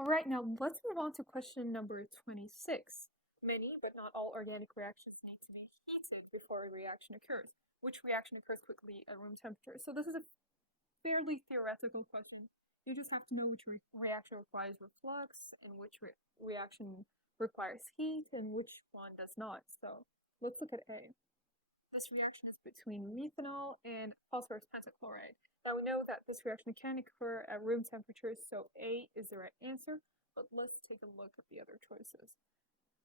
Alright, now let's move on to question number 26. Many, but not all, organic reactions need to be heated before a reaction occurs. Which reaction occurs quickly at room temperature? So this is a fairly theoretical question. You just have to know which reaction requires reflux and which reaction requires heat and which one does not. So let's look at A. This reaction is between methanol and phosphorus pentachloride. Now we know that this reaction can occur at room temperature, so A is the right answer, but let's take a look at the other choices.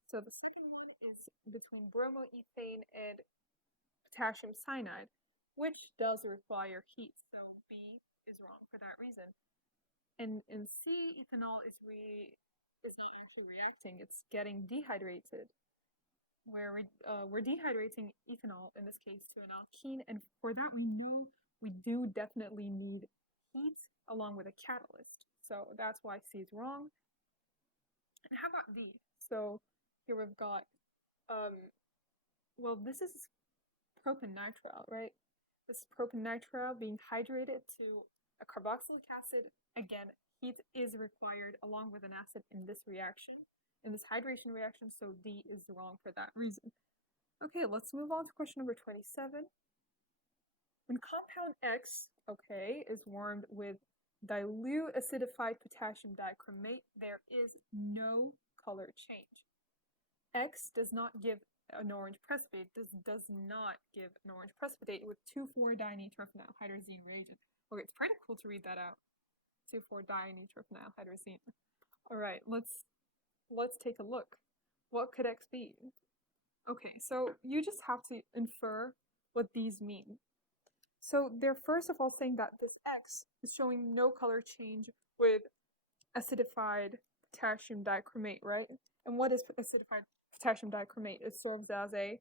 So the second one is between bromoethane and potassium cyanide, which does require heat, so B is wrong for that reason. And in C, ethanol is not actually reacting, it's getting dehydrated, where we're dehydrating ethanol, in this case, to an alkene, and for that we know we do definitely need heat along with a catalyst. So that's why C is wrong. And how about D? So here we've got, well, this is propanitrile, right? This is propanitrile being hydrated to a carboxylic acid. Again, heat is required along with an acid in this reaction, in this hydration reaction, so D is wrong for that reason. Okay, let's move on to question number 27. When compound X, is warmed with dilute acidified potassium dichromate, there is no color change. X does not give an orange precipitate. This does not give an orange precipitate with 2,4-dinitrophenyl hydrazine reagent. Okay, it's pretty cool to read that out. 2,4-dinitrophenyl hydrazine. All right, let's take a look. What could X be? Okay, so you just have to infer what these mean. So they're first of all saying that this X is showing no color change with acidified potassium dichromate, right? And what is acidified potassium dichromate? It serves as a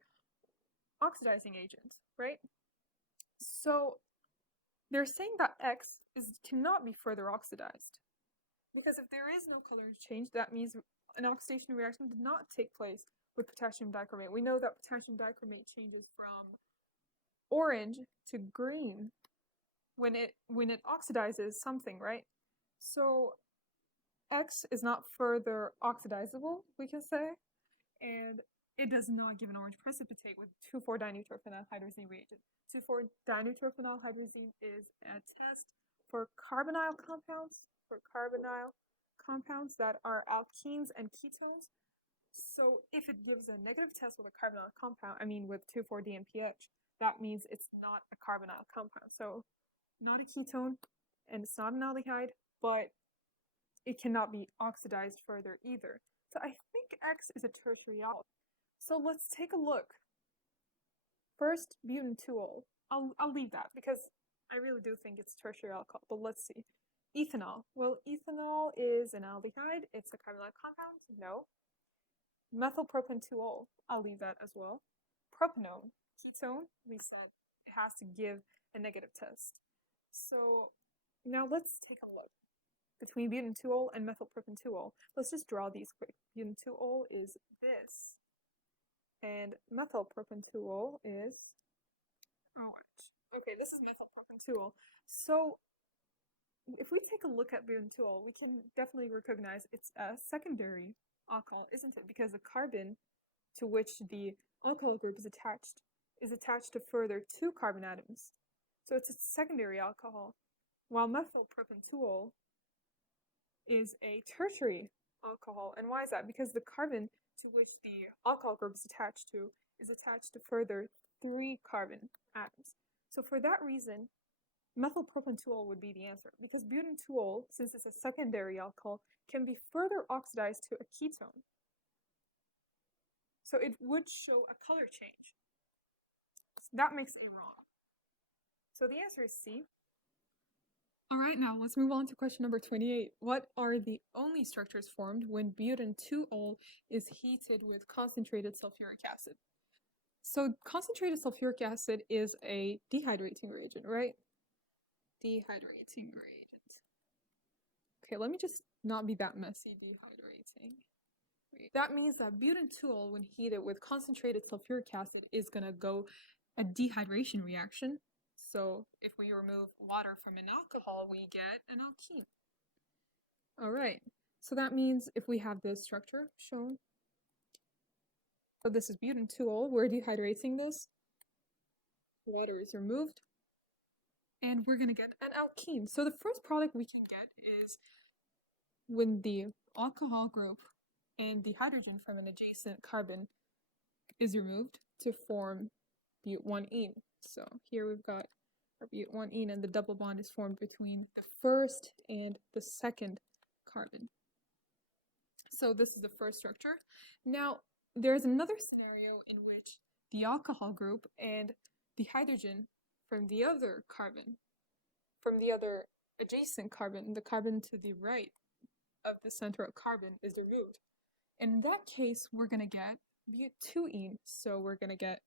oxidizing agent, right? So they're saying that X cannot be further oxidized. Because if there is no color change, that means an oxidation reaction did not take place with potassium dichromate. We know that potassium dichromate changes from orange to green when it oxidizes something, right? So X is not further oxidizable, we can say, and it does not give an orange precipitate with 2,4-dinitrophenyl hydrazine reagent. 2,4-dinitrophenyl hydrazine is a test for carbonyl compounds that are alkenes and ketones. So if it gives a negative test with a carbonyl compound, with 2,4-DNPH, that means it's not a carbonyl compound. So not a ketone, and it's not an aldehyde, but it cannot be oxidized further either. So I think X is a tertiary alcohol. So let's take a look. First, butanol. I'll leave that because I really do think it's tertiary alcohol, but let's see. Ethanol. Well, ethanol is an aldehyde. It's a carbonyl compound. No. Methylpropanol. I'll leave that as well. Propanone. Ketone. We said it has to give a negative test. So now let's take a look between butanol and methylpropanol. Let's just draw these quick. Butanol is this, and methylpropanol is orange. Okay, this is methylpropanol. So if we take a look at butanol, we can definitely recognize it's a secondary alcohol, isn't it? Because the carbon to which the alcohol group is attached to further 2 carbon atoms. So it's a secondary alcohol, while methylpropanol is a tertiary alcohol. And why is that? Because the carbon to which the alcohol group is attached to further 3 carbon atoms. So for that reason, methylpropanol would be the answer, because butanol, since it's a secondary alcohol, can be further oxidized to a ketone. So it would show a color change. So that makes it wrong. So the answer is C. All right, now let's move on to question number 28. What are the only structures formed when butanol is heated with concentrated sulfuric acid? So concentrated sulfuric acid is a dehydrating reagent, right? Dehydrating reagent. Okay, let me just not be that messy. Dehydrating. That means that butanol, when heated with concentrated sulfuric acid, is going to go a dehydration reaction. So if we remove water from an alcohol, we get an alkene. All right. So that means if we have this structure shown, so this is butanol, we're dehydrating this, water is removed, and we're going to get an alkene. So the first product we can get is when the alcohol group and the hydrogen from an adjacent carbon is removed to form but1-ene. So here we've got our but1-ene, and the double bond is formed between the first and the second carbon. So this is the first structure. Now, there's another scenario in which the alcohol group and the hydrogen from the other carbon, from the other adjacent carbon, the carbon to the right of the central carbon, is removed. And in that case, we're going to get but2-ene. So we're going to get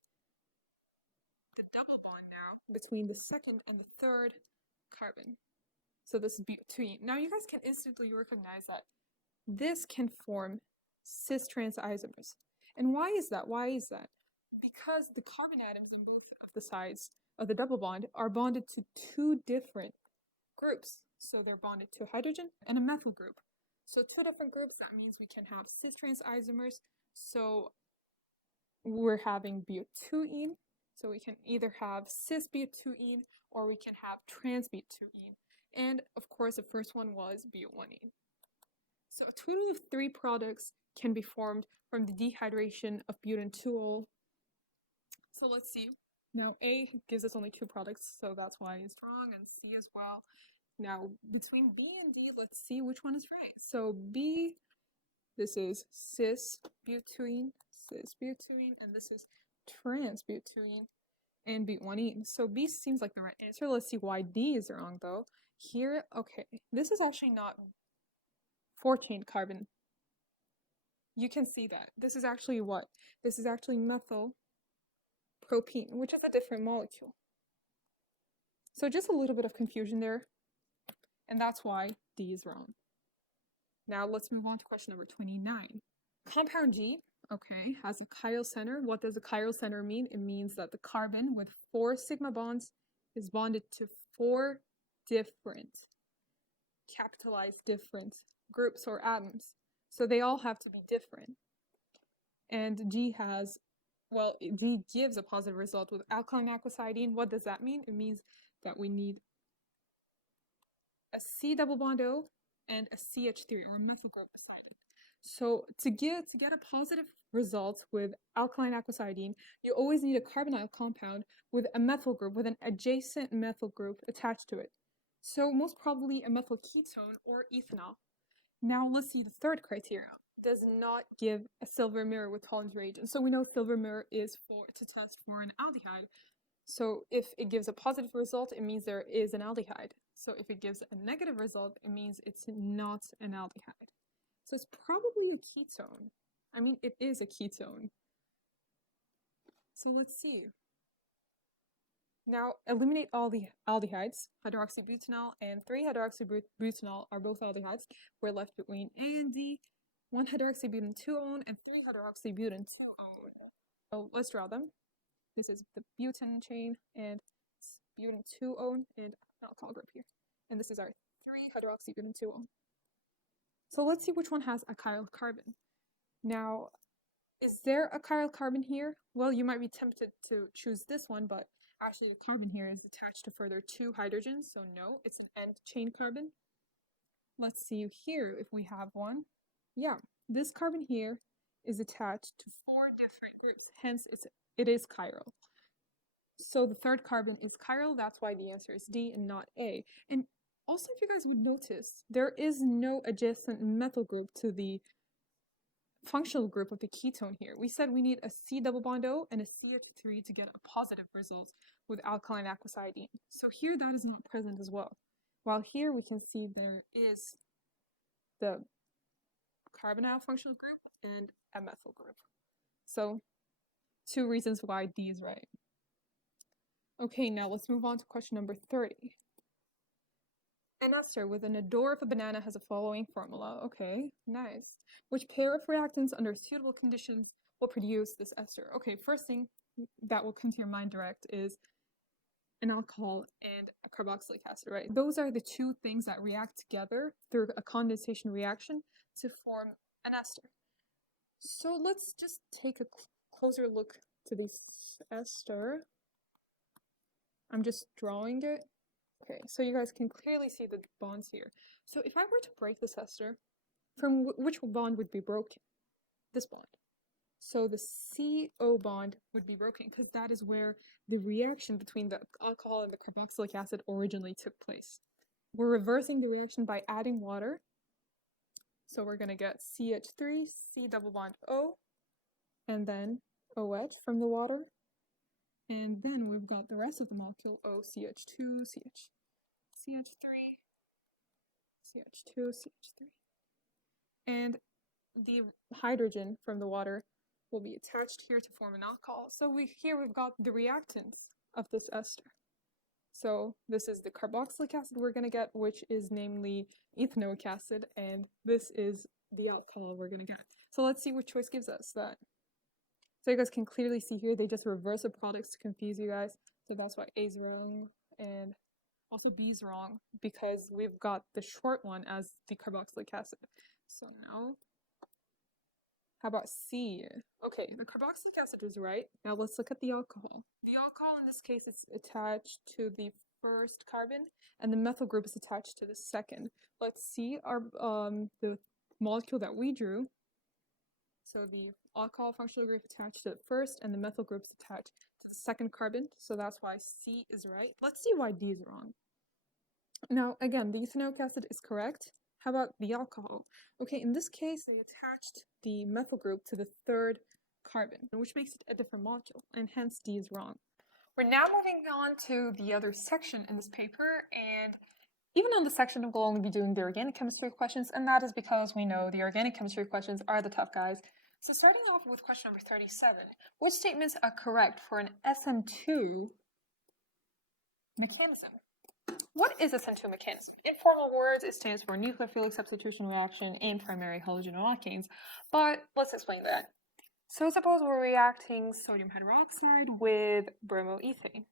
the double bond now between the second and the third carbon. So this is but2-ene. Now you guys can instantly recognize that this can form cis-trans isomers. And why is that? Why is that? Because the carbon atoms on both of the sides of the double bond are bonded to two different groups. So they're bonded to a hydrogen and a methyl group. So two different groups, that means we can have cis-trans isomers. So we're having but2-ene. So we can either have cis but2-ene or we can have trans but2-ene. And of course, the first one was but1-ene. So a total of 3 products can be formed from the dehydration of butanol. So let's see. Now A gives us only 2 products, so that's why it's wrong, and C as well. Now between B and D, let's see which one is right. So B, this is cis but2-ene, and this is trans but2-ene and but1-ene. So B seems like the right answer. Let's see why D is wrong though. Here, okay, this is actually not 4-chain carbon. You can see that. This is actually what? This is actually methyl propene, which is a different molecule. So just a little bit of confusion there, and that's why D is wrong. Now let's move on to question number 29. Compound G, okay, has a chiral center. What does a chiral center mean? It means that the carbon with 4 sigma bonds is bonded to 4 different, capitalized different groups or atoms. So they all have to be different. And G has, well, G gives a positive result with alkaline aquacidine. What does that mean? It means that we need a C double bond O and a CH3 or methyl group beside it. So to get a positive result with alkaline aquacidine, you always need a carbonyl compound with a methyl group, with an adjacent methyl group attached to it. So most probably a methyl ketone or ethanol. Now let's see the third criteria. Does not give a silver mirror with Tollens reagent. So we know silver mirror is to test for an aldehyde. So if it gives a positive result, it means there is an aldehyde. So if it gives a negative result, it means it's not an aldehyde. So it's probably a ketone. I mean, it is a ketone. So let's see. Now, eliminate all the aldehydes. Hydroxybutanol and 3-hydroxybutanol are both aldehydes. We're left between A and D, 1-hydroxybutanone and 3-hydroxybutanone. So let's draw them. This is the butane chain and butanone and an alcohol group here. And this is our 3-hydroxybutanone. So let's see which one has a chiral carbon. Now, is there a chiral carbon here? Well, you might be tempted to choose this one, but actually the carbon here is attached to further 2 hydrogens, so no, it's an end-chain carbon. Let's see here if we have one. Yeah, this carbon here is attached to 4 different groups, hence it is chiral. So the third carbon is chiral, that's why the answer is D and not A. And also, if you guys would notice, there is no adjacent methyl group to the functional group of the ketone here. We said we need a C double bond O and a CH3 to get a positive result with alkaline aquacidine. So here that is not present as well. While here we can see there is the carbonyl functional group and a methyl group. So 2 reasons why D is right. Okay, now let's move on to question number 30. An ester with an odor of a banana has the following formula. Okay, nice. Which pair of reactants under suitable conditions will produce this ester? Okay, first thing that will come to your mind direct is an alcohol and a carboxylic acid, right? Those are the 2 things that react together through a condensation reaction to form an ester. So let's just take a closer look to this ester. I'm just drawing it. Okay, so you guys can clearly see the bonds here. So if I were to break this ester, from which bond would be broken? This bond. So the CO bond would be broken because that is where the reaction between the alcohol and the carboxylic acid originally took place. We're reversing the reaction by adding water. So we're going to get CH3, C double bond O, and then OH from the water. And then we've got the rest of the molecule, OCH2, CH3, CH2, CH3. And the hydrogen from the water will be attached here to form an alcohol. So here we've got the reactants of this ester. So this is the carboxylic acid we're going to get, which is namely ethanoic acid, and this is the alcohol we're going to get. So let's see which choice gives us that. So you guys can clearly see here, they just reverse the products to confuse you guys. So that's why A is wrong, and also B is wrong, because we've got the short one as the carboxylic acid. So now, how about C? Okay, the carboxylic acid is right. Now let's look at the alcohol. The alcohol in this case is attached to the first carbon, and the methyl group is attached to the second. Let's see our the molecule that we drew. So the alcohol functional group attached to the first, and the methyl group is attached to the second carbon. So that's why C is right. Let's see why D is wrong. Now, again, the ethanoic acid is correct. How about the alcohol? Okay, in this case, they attached the methyl group to the third carbon, which makes it a different molecule, and hence D is wrong. We're now moving on to the other section in this paper, and even on the section, we'll only be doing the organic chemistry questions, and that is because we know the organic chemistry questions are the tough guys. So starting off with question number 37, which statements are correct for an SN2 mechanism? What is SN2 mechanism? In formal words, it stands for nucleophilic substitution reaction in primary halogenoalkanes, but let's explain that. So suppose we're reacting sodium hydroxide with bromoethane.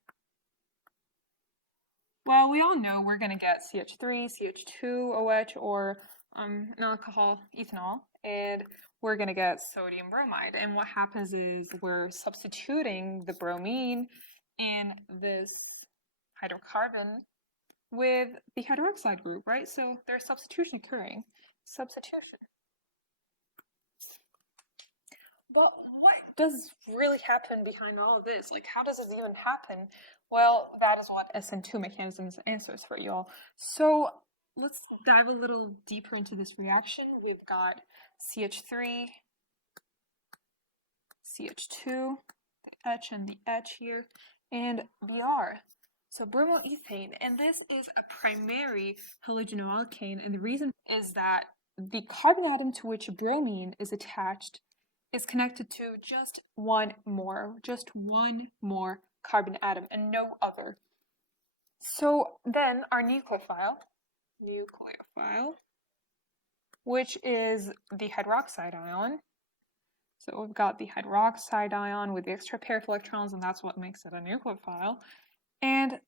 Well, we all know we're going to get CH3, CH2, OH, or an alcohol, ethanol, and we're going to get sodium bromide. And what happens is we're substituting the bromine in this hydrocarbon with the hydroxide group, right? So there's substitution occurring. Substitution. But what does really happen behind all of this? Like, how does this even happen? Well, that is what SN2 mechanisms answers for you all. So let's dive a little deeper into this reaction. We've got CH3, CH2, the H and the H here, and Br. So bromoethane, and this is a primary halogenoalkane, and the reason is that the carbon atom to which bromine is attached is connected to just one more carbon atom and no other. So then our nucleophile, which is the hydroxide ion. So we've got the hydroxide ion with the extra pair of electrons, and that's what makes it a nucleophile. And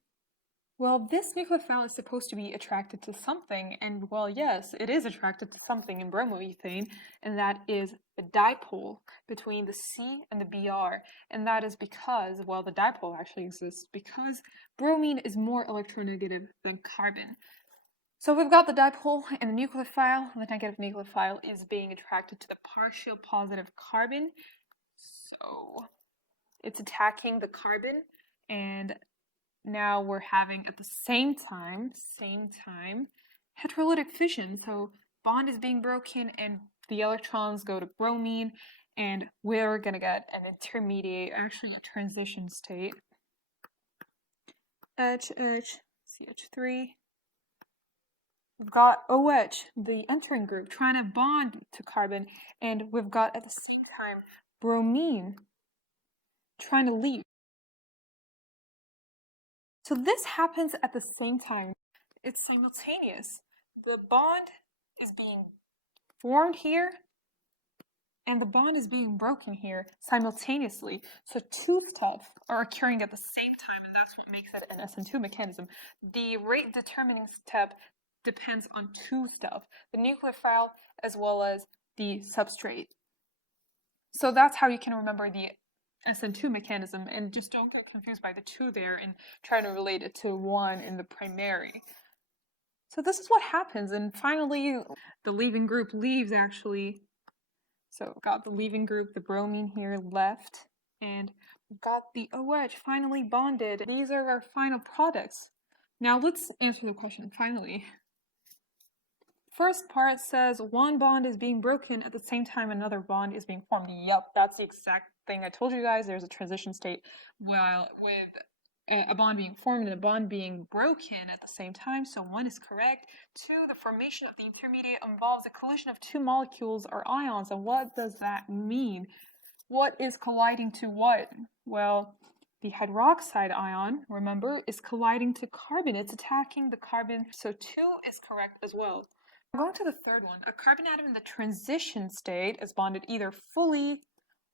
well, this nucleophile is supposed to be attracted to something, and well, yes, it is attracted to something in bromoethane, and that is the dipole between the C and the Br, and that is because, well, the dipole actually exists because bromine is more electronegative than carbon. So we've got the dipole and the nucleophile. The negative nucleophile is being attracted to the partial positive carbon, so it's attacking the carbon, and now we're having at the same time, heterolytic fission. So bond is being broken and the electrons go to bromine, and we're going to get an intermediate, actually a transition state. HH, CH3. We've got OH, the entering group, trying to bond to carbon, and we've got at the same time bromine trying to leave. So this happens at the same time. It's simultaneous. The bond is being formed here, and the bond is being broken here simultaneously. So two steps are occurring at the same time, and that's what makes it an SN2 mechanism. The rate determining step depends on two stuff, the nucleophile as well as the substrate. So that's how you can remember the SN2 mechanism, and just don't get confused by the two there and try to relate it to one in the primary. So this is what happens, and finally the leaving group leaves actually. So we've got the leaving group, the bromine here left, and we've got the OH finally bonded. These are our final products. Now let's answer the question finally. First part says one bond is being broken at the same time another bond is being formed. Yep, that's the exact thing I told you guys. There's a transition state while with a bond being formed and a bond being broken at the same time. So one is correct. Two, the formation of the intermediate involves a collision of two molecules or ions. And what does that mean? What is colliding to what? Well, the hydroxide ion, remember, is colliding to carbon. It's attacking the carbon. So two is correct as well. Going to the third one, a carbon atom in the transition state is bonded either fully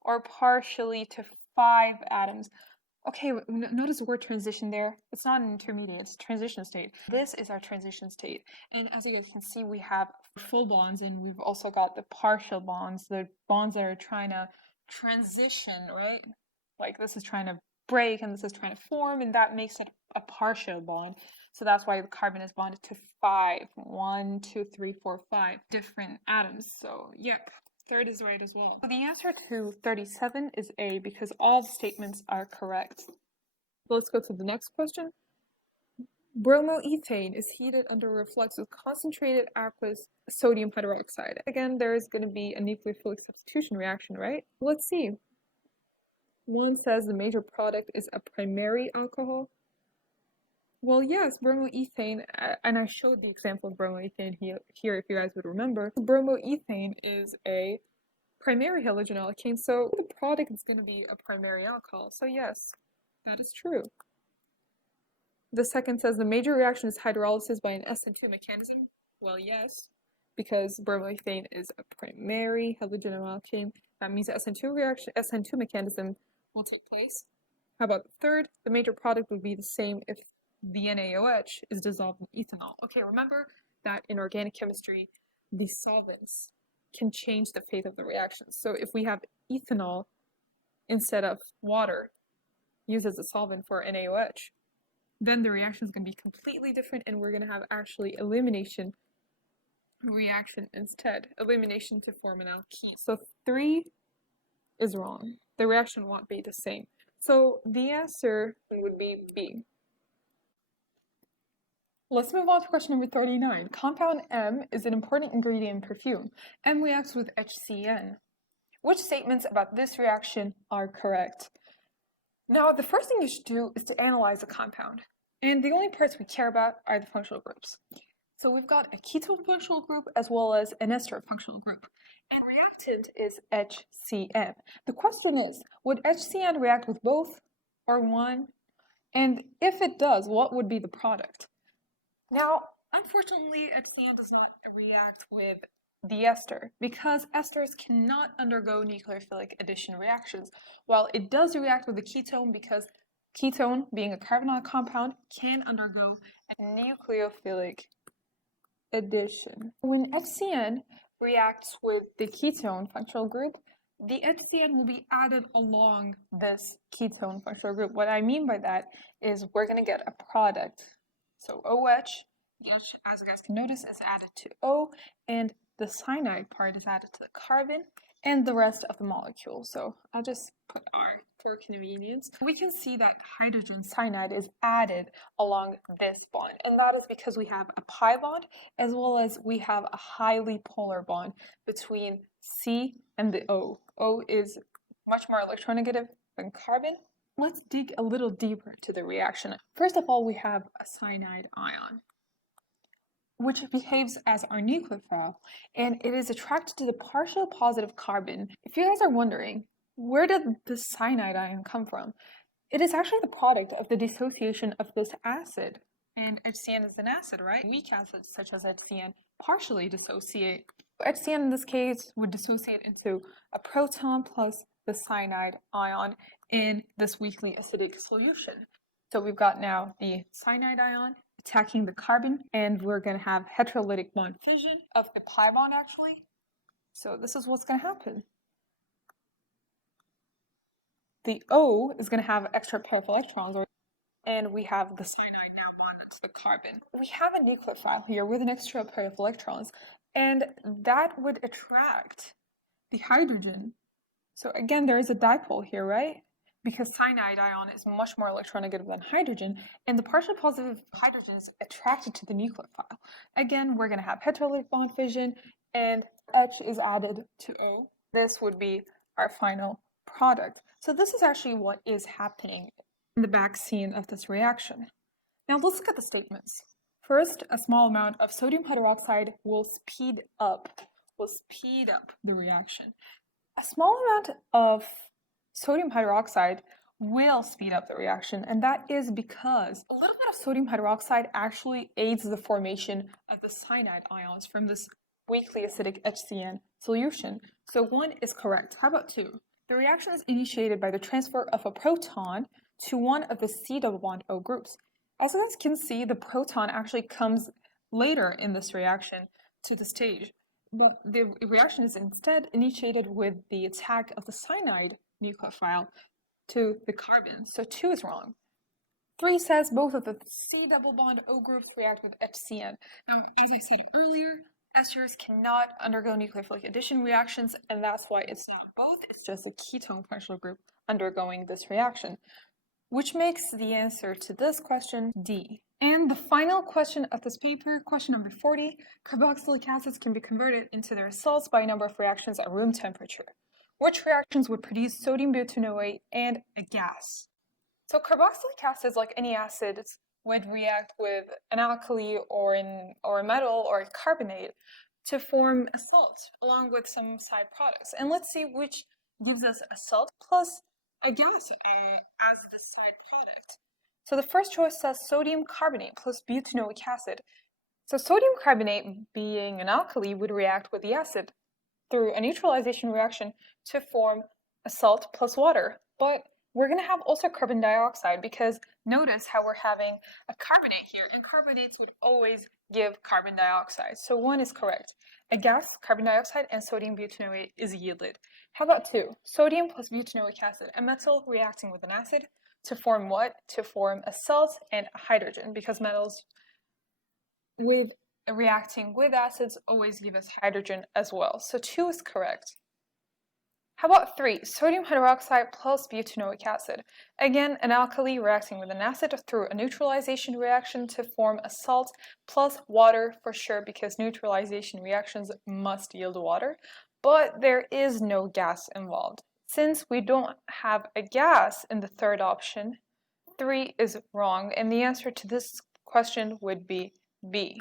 or partially to 5 atoms. Okay, notice the word transition there. It's not an intermediate, it's a transition state. This is our transition state. And as you guys can see, we have full bonds and we've also got the partial bonds, the bonds that are trying to transition, right? Like this is trying to break and this is trying to form, and that makes it a partial bond. So that's why the carbon is bonded to 5. 1, 2, 3, 4, 5 different atoms. So, yep, third is right as well. So the answer to 37 is A because all the statements are correct. Let's go to the next question. Bromoethane is heated under reflux with concentrated aqueous sodium hydroxide. Again, there is going to be a nucleophilic substitution reaction, right? Let's see. One says the major product is a primary alcohol. Well, yes, bromoethane, and I showed the example of bromoethane here if you guys would remember. Bromoethane is a primary halogen alkane, so the product is going to be a primary alcohol. So yes, that is true. The second says the major reaction is hydrolysis by an SN2 mechanism. Well, yes, because bromoethane is a primary halogen alkane. That means the SN2 mechanism will take place. How about the third? The major product would be the same if the NaOH is dissolved in ethanol. Okay, remember that in organic chemistry, the solvents can change the fate of the reaction. So if we have ethanol instead of water used as a solvent for NaOH, then the reaction is going to be completely different and we're going to have actually elimination reaction instead. Elimination to form an alkene. So 3 is wrong. The reaction won't be the same. So the answer would be B. Let's move on to question number 39. Compound M is an important ingredient in perfume. M reacts with HCN. Which statements about this reaction are correct? Now, the first thing you should do is to analyze the compound. And the only parts we care about are the functional groups. So we've got a ketone functional group as well as an ester functional group. And reactant is HCN. The question is, would HCN react with both or one? And if it does, what would be the product? Now, unfortunately, HCN does not react with the ester because esters cannot undergo nucleophilic addition reactions, while it does react with the ketone because ketone, being a carbonyl compound, can undergo a nucleophilic addition. When HCN reacts with the ketone functional group, the HCN will be added along this ketone functional group. What I mean by that is we're going to get a product. So OH, as you guys can notice, is added to O, and the cyanide part is added to the carbon, and the rest of the molecule. So I'll just put R for convenience. We can see that hydrogen cyanide is added along this bond, and that is because we have a pi bond, as well as we have a highly polar bond between C and the O. O is much more electronegative than carbon. Let's dig a little deeper into the reaction. First of all, we have a cyanide ion, which behaves as our nucleophile, and it is attracted to the partial positive carbon. If you guys are wondering, where did the cyanide ion come from? It is actually the product of the dissociation of this acid. And HCN is an acid, right? Weak acids such as HCN partially dissociate. HCN in this case would dissociate into a proton plus the cyanide ion in this weakly acidic solution. So we've got now the cyanide ion attacking the carbon, and we're going to have heterolytic bond fission of the pi bond actually. So this is what's going to happen. The O is going to have extra pair of electrons, and we have the cyanide now bonded to the carbon. We have a nucleophile here with an extra pair of electrons, and that would attract the hydrogen. So again, there is a dipole here, right? Because cyanide ion is much more electronegative than hydrogen, and the partially positive hydrogen is attracted to the nucleophile. Again, we're going to have heterolytic bond fission, and H is added to O. This would be our final product. So this is actually what is happening in the back scene of this reaction. Now let's look at the statements. First, a small amount of sodium hydroxide will speed up the reaction. A small amount of sodium hydroxide will speed up the reaction, and that is because a little bit of sodium hydroxide actually aids the formation of the cyanide ions from this weakly acidic HCN solution. So 1 is correct. How about 2? The reaction is initiated by the transfer of a proton to one of the C double bond O groups. As you guys can see, the proton actually comes later in this reaction to the stage. Well, the reaction is instead initiated with the attack of the cyanide nucleophile to the carbon. So 2 is wrong. 3 says both of the C double bond O groups react with HCN. Now, as I said earlier, esters cannot undergo nucleophilic addition reactions, and that's why it's not both. It's just a ketone functional group undergoing this reaction, which makes the answer to this question D. And the final question of this paper, question number 40, carboxylic acids can be converted into their salts by a number of reactions at room temperature. Which reactions would produce sodium butanoate and a gas? So carboxylic acids, like any acids, would react with an alkali or a metal or a carbonate to form a salt along with some side products. And let's see which gives us a salt plus a gas as the side product. So the first choice says sodium carbonate plus butanoic acid. So sodium carbonate, being an alkali, would react with the acid through a neutralization reaction to form a salt plus water. But we're going to have also carbon dioxide, because notice how we're having a carbonate here, and carbonates would always give carbon dioxide. So 1 is correct. A gas, carbon dioxide, and sodium butanoate is yielded. How about 2? Sodium plus butanoic acid, a metal reacting with an acid to form what? To form a salt and a hydrogen, because metals with reacting with acids always give us hydrogen as well. So 2 is correct. How about 3? Sodium hydroxide plus butanoic acid. Again, an alkali reacting with an acid through a neutralization reaction to form a salt plus water for sure, because neutralization reactions must yield water, but there is no gas involved. Since we don't have a gas in the third option, 3 is wrong, and the answer to this question would be B.